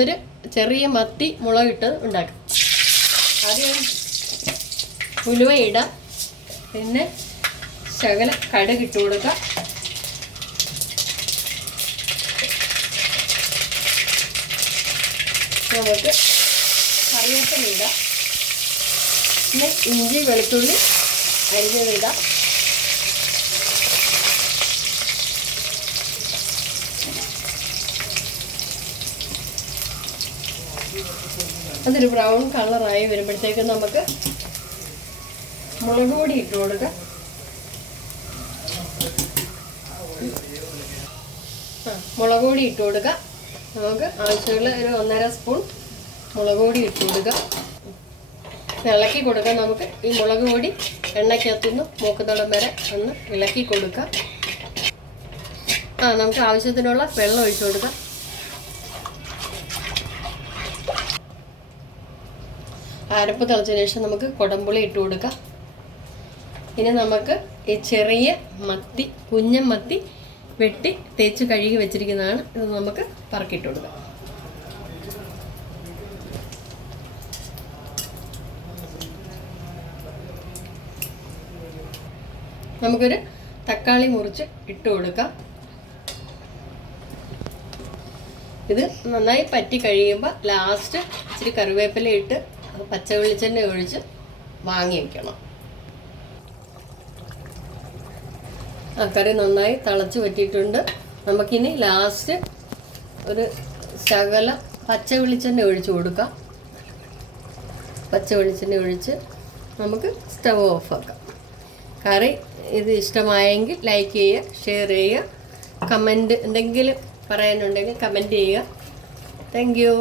ഒരു ചെറിയ മത്തി മുളകിട്ട് ഉണ്ടാക്കാം. ആദ്യം ഉലുവ ഇടാം, പിന്നെ ശകല കടുക് ഇട്ട് കൊടുക്കാം. നമുക്ക് കറിവേപ്പില ഇടാം, പിന്നെ ഇഞ്ചി വെളുത്തുള്ളി അരിഞ്ഞതിടാം. അതൊരു ബ്രൗൺ കളറായി വരുമ്പോഴത്തേക്കും നമുക്ക് മുളക് പൊടി ഇട്ട് കൊടുക്കാം. മുളക് പൊടി ഇട്ട് കൊടുക്കാം. നമുക്ക് ആവശ്യമുള്ള ഒരു 1.5 സ്പൂൺ മുളക് പൊടി ഇട്ട് കൊടുക്കാം. ഇളക്കി കൊടുക്കാം. നമുക്ക് ഈ മുളക് പൊടി എണ്ണയ്ക്കകത്തുനിന്ന് മൂക്കുന്നിടം വരെ ഒന്ന് ഇളക്കി കൊടുക്കാം. നമുക്ക് ആവശ്യത്തിനുള്ള വെള്ളം ഒഴിച്ചു കൊടുക്കാം. അരപ്പ് തിളച്ചതിന് ശേഷം നമുക്ക് കുടംപുളി ഇട്ട് കൊടുക്കാം. ഇനി നമുക്ക് ഈ ചെറിയ മത്തി, കുഞ്ഞൻ മത്തി വെട്ടി തേച്ച് കഴുകി വെച്ചിരിക്കുന്നതാണ്. ഇത് നമുക്ക് പറക്കിയിട്ട് കൊടുക്കാം. നമുക്കൊരു തക്കാളി മുറിച്ച് ഇട്ട് കൊടുക്കാം. ഇത് നന്നായി പറ്റി കഴിയുമ്പോൾ ലാസ്റ്റ് ഇച്ചിരി കറിവേപ്പില ഇട്ട് പച്ച വെളിച്ചെണ്ണ ഒഴിച്ച് വാങ്ങി വയ്ക്കണം. കറി നന്നായി തിളച്ച് പറ്റിയിട്ടുണ്ട്. നമുക്കിനി ലാസ്റ്റ് ഒരു ശകല പച്ച വെളിച്ചെണ്ണ ഒഴിച്ച് കൊടുക്കാം. പച്ച വെളിച്ചെണ്ണ ഒഴിച്ച് നമുക്ക് സ്റ്റവ് ഓഫാക്കാം. കറി ഇത് ഇഷ്ടമായെങ്കിൽ ലൈക്ക് ചെയ്യുക, ഷെയർ ചെയ്യുക, കമൻറ്റ് എന്തെങ്കിലും പറയാനുണ്ടെങ്കിൽ കമൻറ്റ് ചെയ്യുക. Thank you.